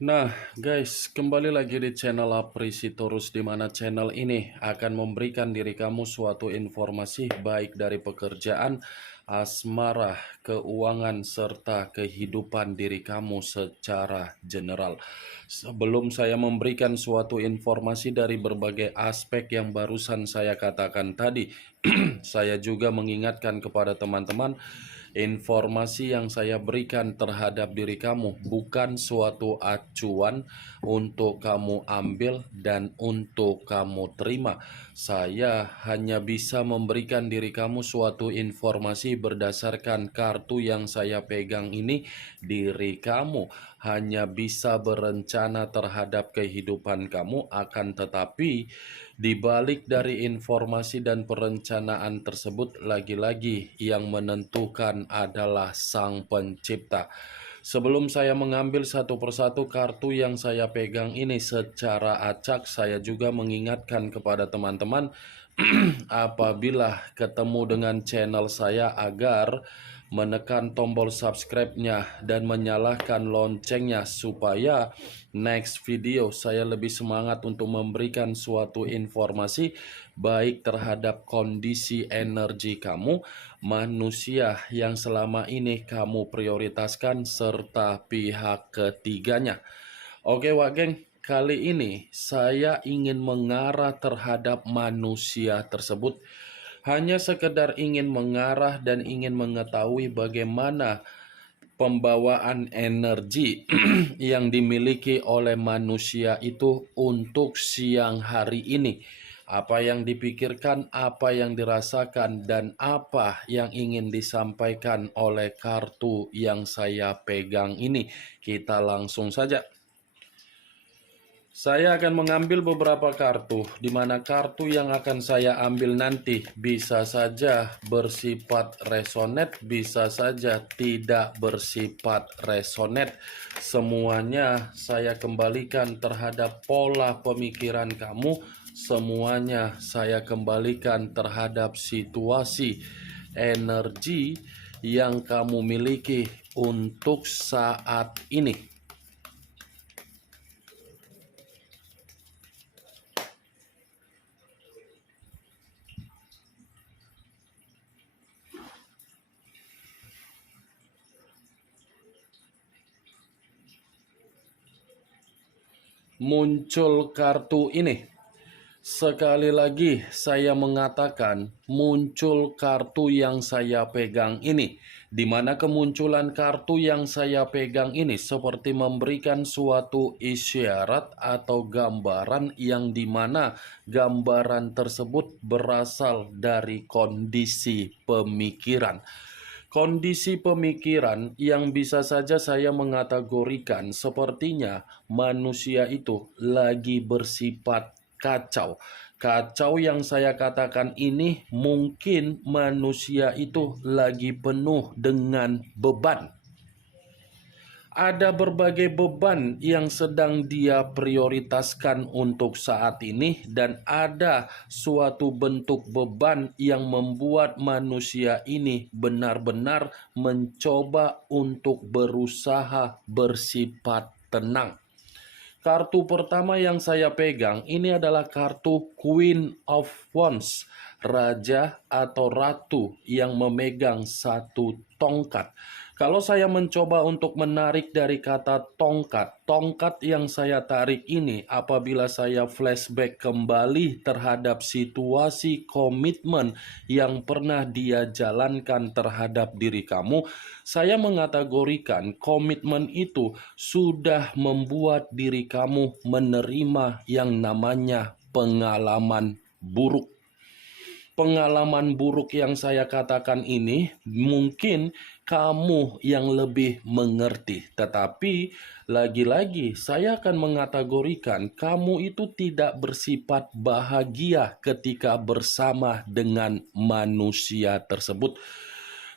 Nah guys, kembali lagi di channel Aprisitorus, di mana channel ini akan memberikan diri kamu suatu informasi baik dari pekerjaan, asmara, keuangan, serta kehidupan diri kamu secara general. Sebelum saya memberikan suatu informasi dari berbagai aspek yang barusan saya katakan tadi, saya juga mengingatkan kepada teman-teman, informasi yang saya berikan terhadap diri kamu bukan suatu acuan untuk kamu ambil dan untuk kamu terima. Saya hanya bisa memberikan diri kamu suatu informasi berdasarkan kartu yang saya pegang ini. Diri kamu hanya bisa berencana terhadap kehidupan kamu, akan tetapi di balik dari informasi dan perencanaan tersebut, lagi-lagi yang menentukan adalah Sang Pencipta. Sebelum saya mengambil satu persatu kartu yang saya pegang ini secara acak, saya juga mengingatkan kepada teman-teman apabila ketemu dengan channel saya agar menekan tombol subscribe-nya dan menyalakan loncengnya supaya next video saya lebih semangat untuk memberikan suatu informasi baik terhadap kondisi energi kamu, manusia yang selama ini kamu prioritaskan, serta pihak ketiganya. Oke Wak Geng, kali ini saya ingin mengarah terhadap manusia tersebut. Hanya sekedar ingin mengarah dan ingin mengetahui bagaimana pembawaan energi yang dimiliki oleh manusia itu untuk siang hari ini. Apa yang dipikirkan, apa yang dirasakan, dan apa yang ingin disampaikan oleh kartu yang saya pegang ini. Kita langsung saja. Saya akan mengambil beberapa kartu, di mana kartu yang akan saya ambil nanti bisa saja bersifat resonate, bisa saja tidak bersifat resonate. Semuanya saya kembalikan terhadap pola pemikiran kamu, semuanya saya kembalikan terhadap situasi energi yang kamu miliki untuk saat ini. Muncul kartu ini. Sekali lagi saya mengatakan muncul kartu yang saya pegang ini, di mana kemunculan kartu yang saya pegang ini seperti memberikan suatu isyarat atau gambaran yang dimana gambaran tersebut berasal dari kondisi pemikiran. Kondisi pemikiran yang bisa saja saya mengategorikan sepertinya manusia itu lagi bersifat kacau. Kacau yang saya katakan ini mungkin manusia itu lagi penuh dengan beban. Ada berbagai beban yang sedang dia prioritaskan untuk saat ini, dan ada suatu bentuk beban yang membuat manusia ini benar-benar mencoba untuk berusaha bersifat tenang. Kartu pertama yang saya pegang ini adalah kartu Queen of Wands, raja atau ratu yang memegang satu tongkat. Kalau saya mencoba untuk menarik dari kata tongkat, tongkat yang saya tarik ini apabila saya flashback kembali terhadap situasi komitmen yang pernah dia jalankan terhadap diri kamu, saya mengategorikan komitmen itu sudah membuat diri kamu menerima yang namanya pengalaman buruk. Pengalaman buruk yang saya katakan ini mungkin kamu yang lebih mengerti. Tetapi lagi-lagi saya akan mengategorikan kamu itu tidak bersifat bahagia ketika bersama dengan manusia tersebut.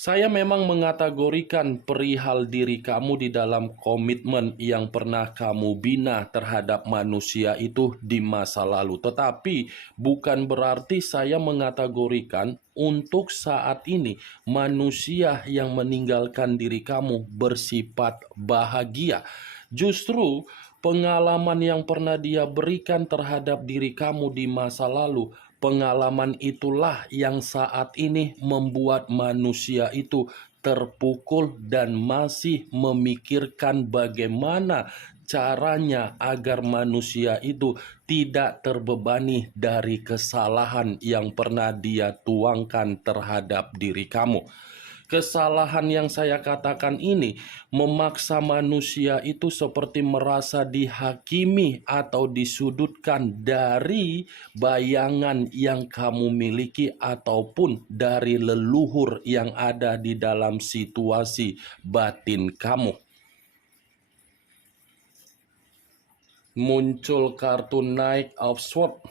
Saya memang mengategorikan perihal diri kamu di dalam komitmen yang pernah kamu bina terhadap manusia itu di masa lalu. Tetapi bukan berarti saya mengategorikan untuk saat ini manusia yang meninggalkan diri kamu bersifat bahagia. Justru pengalaman yang pernah dia berikan terhadap diri kamu di masa lalu, pengalaman itulah yang saat ini membuat manusia itu terpukul dan masih memikirkan bagaimana caranya agar manusia itu tidak terbebani dari kesalahan yang pernah dia tuangkan terhadap diri kamu. Kesalahan yang saya katakan ini memaksa manusia itu seperti merasa dihakimi atau disudutkan dari bayangan yang kamu miliki ataupun dari leluhur yang ada di dalam situasi batin kamu. Muncul kartu Knight of Swords,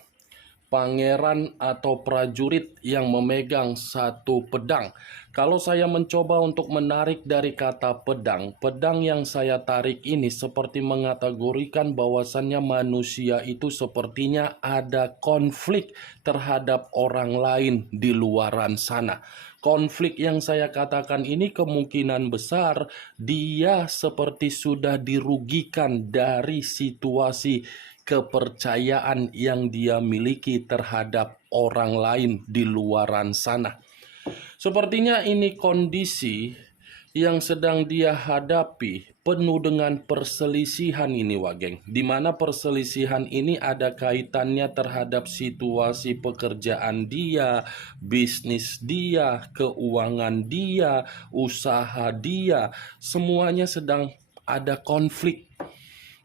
pangeran atau prajurit yang memegang satu pedang. Kalau saya mencoba untuk menarik dari kata pedang, pedang yang saya tarik ini seperti mengategorikan bahwasannya manusia itu sepertinya ada konflik terhadap orang lain di luaran sana. Konflik yang saya katakan ini kemungkinan besar dia seperti sudah dirugikan dari situasi kepercayaan yang dia miliki terhadap orang lain di luaran sana. Sepertinya ini kondisi yang sedang dia hadapi penuh dengan perselisihan ini, Wageng. Di mana perselisihan ini ada kaitannya terhadap situasi pekerjaan dia, bisnis dia, keuangan dia, usaha dia. Semuanya sedang ada konflik.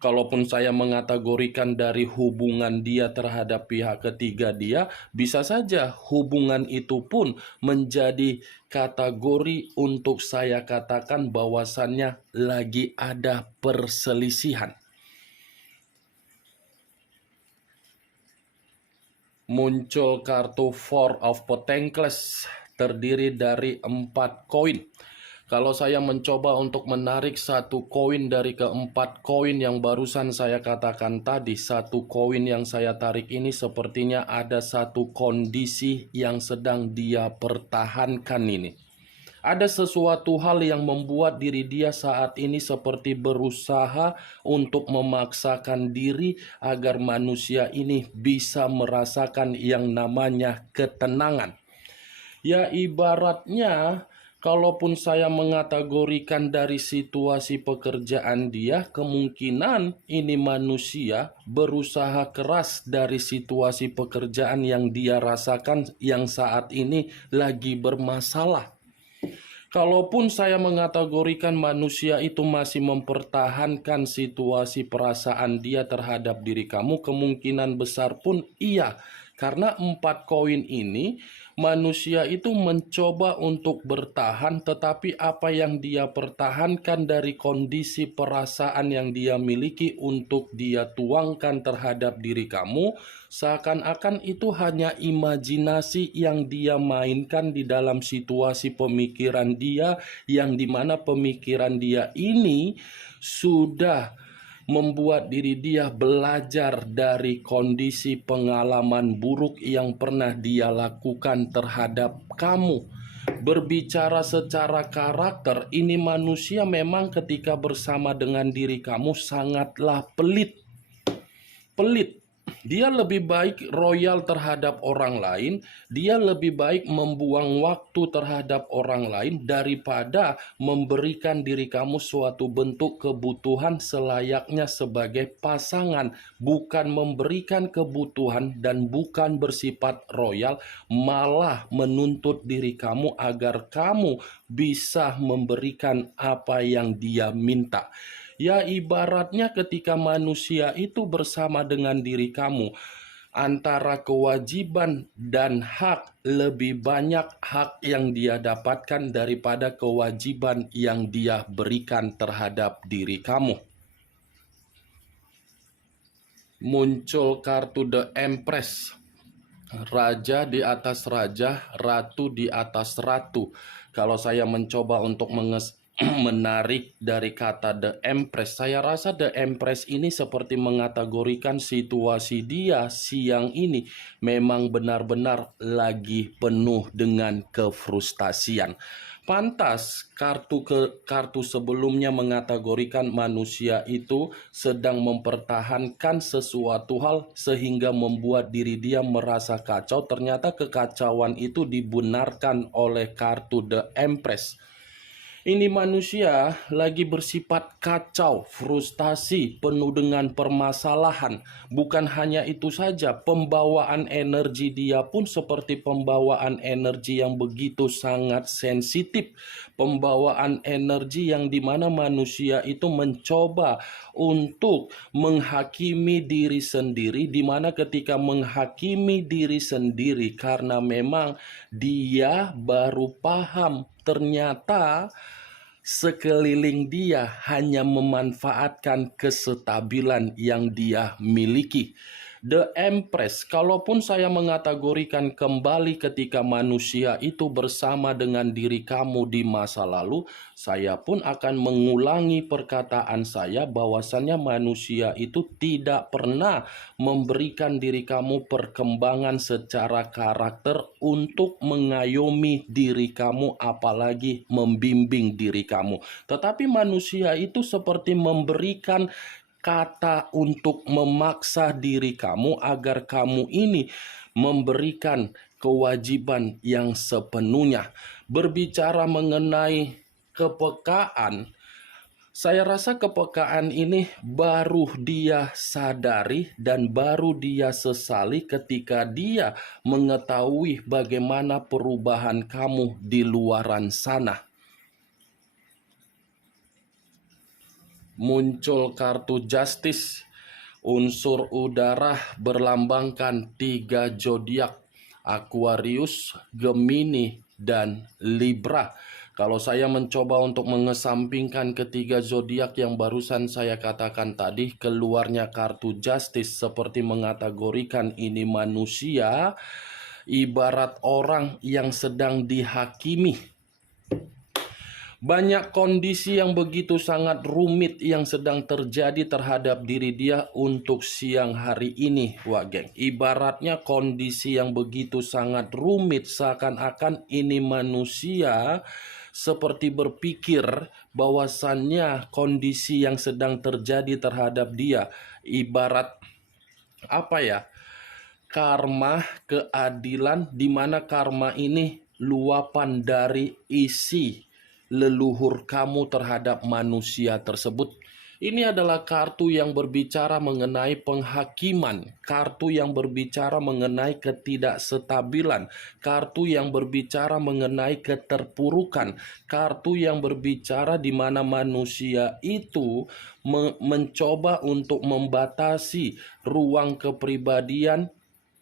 Kalaupun saya mengategorikan dari hubungan dia terhadap pihak ketiga dia, bisa saja hubungan itu pun menjadi kategori untuk saya katakan bahwasannya lagi ada perselisihan. Muncul kartu Four of Pentacles, terdiri dari 4 koin. Kalau saya mencoba untuk menarik satu koin dari keempat koin yang barusan saya katakan tadi, satu koin yang saya tarik ini sepertinya ada satu kondisi yang sedang dia pertahankan ini. Ada sesuatu hal yang membuat diri dia saat ini seperti berusaha untuk memaksakan diri agar manusia ini bisa merasakan yang namanya ketenangan. Ya, ibaratnya kalaupun saya mengategorikan dari situasi pekerjaan dia, kemungkinan ini manusia berusaha keras dari situasi pekerjaan yang dia rasakan yang saat ini lagi bermasalah. Kalaupun saya mengategorikan manusia itu masih mempertahankan situasi perasaan dia terhadap diri kamu, kemungkinan besar pun iya. Karena 4 koin ini, manusia itu mencoba untuk bertahan, tetapi apa yang dia pertahankan dari kondisi perasaan yang dia miliki untuk dia tuangkan terhadap diri kamu, seakan-akan itu hanya imajinasi yang dia mainkan di dalam situasi pemikiran dia, yang dimana pemikiran dia ini sudah membuat diri dia belajar dari kondisi pengalaman buruk yang pernah dia lakukan terhadap kamu. Berbicara secara karakter, ini manusia memang ketika bersama dengan diri kamu sangatlah pelit. Dia lebih baik royal terhadap orang lain, dia lebih baik membuang waktu terhadap orang lain daripada memberikan diri kamu suatu bentuk kebutuhan selayaknya sebagai pasangan. Bukan memberikan kebutuhan dan bukan bersifat royal, malah menuntut diri kamu agar kamu bisa memberikan apa yang dia minta. Ya, ibaratnya ketika manusia itu bersama dengan diri kamu, antara kewajiban dan hak, lebih banyak hak yang dia dapatkan daripada kewajiban yang dia berikan terhadap diri kamu. Muncul kartu The Empress, raja di atas raja, ratu di atas ratu. Kalau saya mencoba untuk menarik dari kata The Empress, saya rasa The Empress ini seperti mengategorikan situasi dia siang ini memang benar-benar lagi penuh dengan kefrustasian. Pantas kartu sebelumnya mengategorikan manusia itu sedang mempertahankan sesuatu hal sehingga membuat diri dia merasa kacau. Ternyata kekacauan itu dibenarkan oleh kartu The Empress. Ini manusia lagi bersifat kacau, frustasi, penuh dengan permasalahan. Bukan hanya itu saja, pembawaan energi dia pun seperti pembawaan energi yang begitu sangat sensitif. Pembawaan energi yang dimana manusia itu mencoba untuk menghakimi diri sendiri, dimana ketika menghakimi diri sendiri karena memang dia baru paham ternyata sekeliling dia hanya memanfaatkan kestabilan yang dia miliki. The Empress, kalaupun saya mengategorikan kembali ketika manusia itu bersama dengan diri kamu di masa lalu, saya pun akan mengulangi perkataan saya bahwasannya manusia itu tidak pernah memberikan diri kamu perkembangan secara karakter untuk mengayomi diri kamu, apalagi membimbing diri kamu. Tetapi manusia itu seperti memberikan kata untuk memaksa diri kamu agar kamu ini memberikan kewajiban yang sepenuhnya. Berbicara mengenai kepekaan, saya rasa kepekaan ini baru dia sadari dan baru dia sesali ketika dia mengetahui bagaimana perubahan kamu di luaran sana. Muncul kartu Justice, unsur udara berlambangkan 3 zodiak, Aquarius, Gemini, dan Libra. Kalau saya mencoba untuk mengesampingkan ketiga zodiak yang barusan saya katakan tadi, keluarnya kartu Justice seperti mengategorikan ini manusia ibarat orang yang sedang dihakimi. Banyak kondisi yang begitu sangat rumit yang sedang terjadi terhadap diri dia untuk siang hari ini, wah geng. Ibaratnya kondisi yang begitu sangat rumit, seakan-akan ini manusia seperti berpikir bahwasannya kondisi yang sedang terjadi terhadap dia ibarat apa ya? Karma, keadilan, di mana karma ini luapan dari isi leluhur kamu terhadap manusia tersebut. Ini adalah kartu yang berbicara mengenai penghakiman, kartu yang berbicara mengenai ketidakstabilan, kartu yang berbicara mengenai keterpurukan, kartu yang berbicara di mana manusia itu mencoba untuk membatasi ruang kepribadian.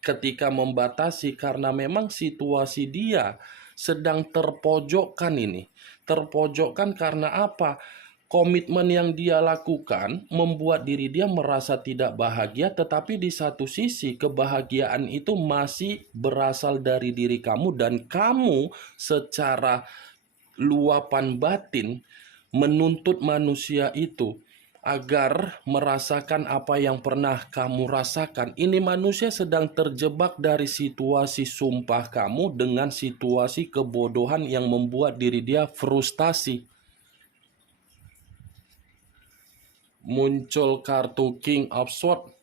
Ketika membatasi karena memang situasi dia sedang terpojokkan ini. Terpojokkan karena apa? Komitmen yang dia lakukan membuat diri dia merasa tidak bahagia, tetapi di satu sisi kebahagiaan itu masih berasal dari diri kamu dan kamu secara luapan batin menuntut manusia itu agar merasakan apa yang pernah kamu rasakan. Ini manusia sedang terjebak dari situasi sumpah kamu dengan situasi kebodohan yang membuat diri dia frustasi. Muncul kartu King of Swords,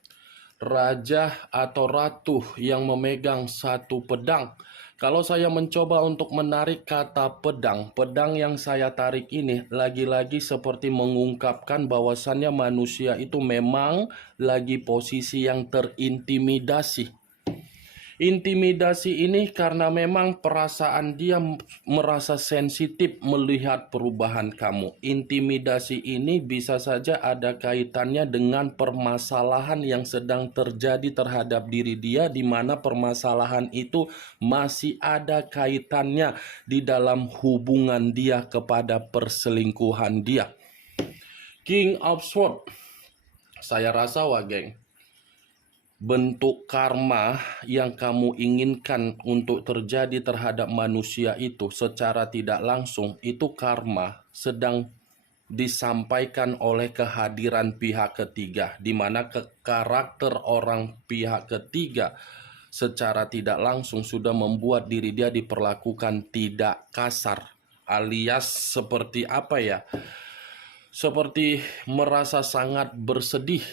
raja atau ratu yang memegang satu pedang. Kalau saya mencoba untuk menarik kata pedang, pedang yang saya tarik ini lagi-lagi seperti mengungkapkan bahwasannya manusia itu memang lagi posisi yang terintimidasi. Intimidasi ini karena memang perasaan dia merasa sensitif melihat perubahan kamu. Intimidasi ini bisa saja ada kaitannya dengan permasalahan yang sedang terjadi terhadap diri dia, di mana permasalahan itu masih ada kaitannya di dalam hubungan dia kepada perselingkuhan dia. King of Swords, saya rasa wah geng, bentuk karma yang kamu inginkan untuk terjadi terhadap manusia itu secara tidak langsung, itu karma sedang disampaikan oleh kehadiran pihak ketiga, di mana karakter orang pihak ketiga secara tidak langsung sudah membuat diri dia diperlakukan tidak kasar, alias seperti apa ya? Seperti merasa sangat bersedih.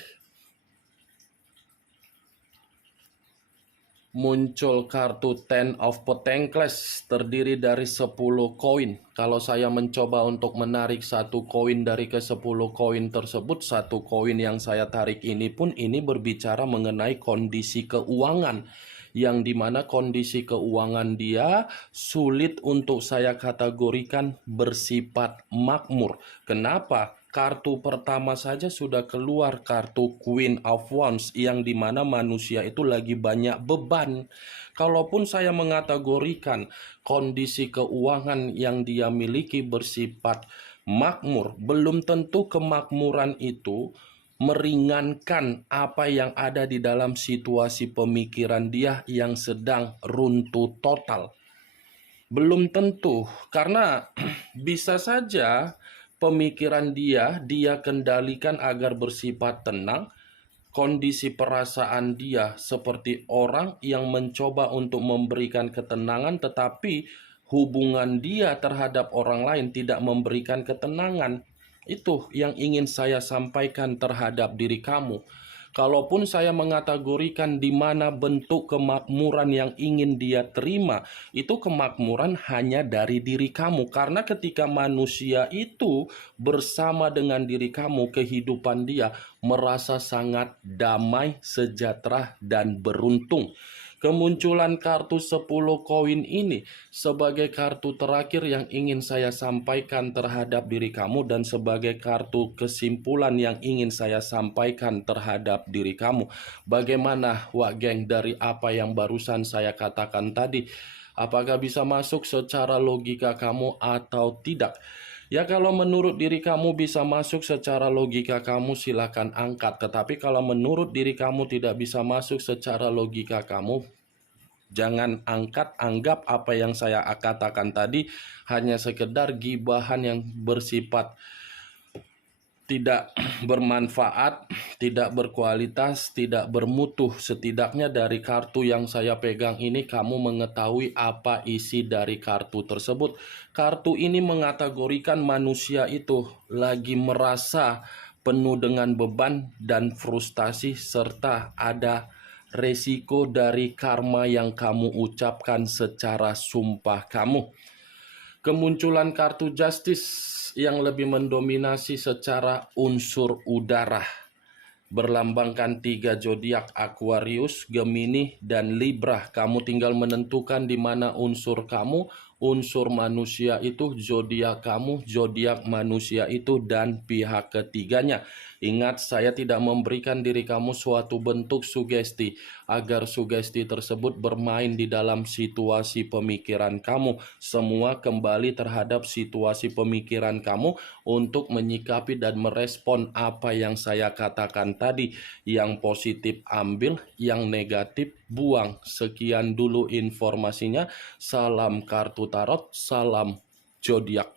Muncul kartu Ten of Pentacles terdiri dari 10 koin. Kalau saya mencoba untuk menarik satu koin dari ke-10 koin tersebut, satu koin yang saya tarik ini pun ini berbicara mengenai kondisi keuangan, yang dimana kondisi keuangan dia sulit untuk saya kategorikan bersifat makmur. Kenapa? Kartu pertama saja sudah keluar kartu Queen of Wands, yang dimana manusia itu lagi banyak beban. Kalaupun saya mengategorikan kondisi keuangan yang dia miliki bersifat makmur, belum tentu kemakmuran itu meringankan apa yang ada di dalam situasi pemikiran dia yang sedang runtuh total. Belum tentu, karena bisa saja pemikiran dia kendalikan agar bersifat tenang. Kondisi perasaan dia seperti orang yang mencoba untuk memberikan ketenangan, tetapi hubungan dia terhadap orang lain tidak memberikan ketenangan. Itu yang ingin saya sampaikan terhadap diri kamu. Kalaupun saya mengategorikan di mana bentuk kemakmuran yang ingin dia terima, itu kemakmuran hanya dari diri kamu. Karena ketika manusia itu bersama dengan diri kamu, kehidupan dia merasa sangat damai, sejahtera, dan beruntung. Kemunculan kartu 10 koin ini sebagai kartu terakhir yang ingin saya sampaikan terhadap diri kamu, dan sebagai kartu kesimpulan yang ingin saya sampaikan terhadap diri kamu. Bagaimana Wak Geng dari apa yang barusan saya katakan tadi? Apakah bisa masuk secara logika kamu atau tidak? Ya, kalau menurut diri kamu bisa masuk secara logika kamu, silakan angkat. Tetapi kalau menurut diri kamu tidak bisa masuk secara logika kamu, jangan angkat. Anggap apa yang saya katakan tadi hanya sekedar gibahan yang bersifat tidak bermanfaat, tidak berkualitas, tidak bermutu. Setidaknya dari kartu yang saya pegang ini, kamu mengetahui apa isi dari kartu tersebut. Kartu ini mengategorikan manusia itu lagi merasa penuh dengan beban dan frustasi, serta ada resiko dari karma yang kamu ucapkan secara sumpah kamu. Kemunculan kartu Justice yang lebih mendominasi secara unsur udara, berlambangkan 3 zodiak Aquarius, Gemini, dan Libra. Kamu tinggal menentukan di mana unsur kamu, unsur manusia itu, zodiak kamu, zodiak manusia itu, dan pihak ketiganya. Ingat, saya tidak memberikan diri kamu suatu bentuk sugesti agar sugesti tersebut bermain di dalam situasi pemikiran kamu. Semua kembali terhadap situasi pemikiran kamu untuk menyikapi dan merespon apa yang saya katakan tadi. Yang positif ambil, yang negatif buang. Sekian dulu informasinya. Salam kartu tarot, salam zodiak.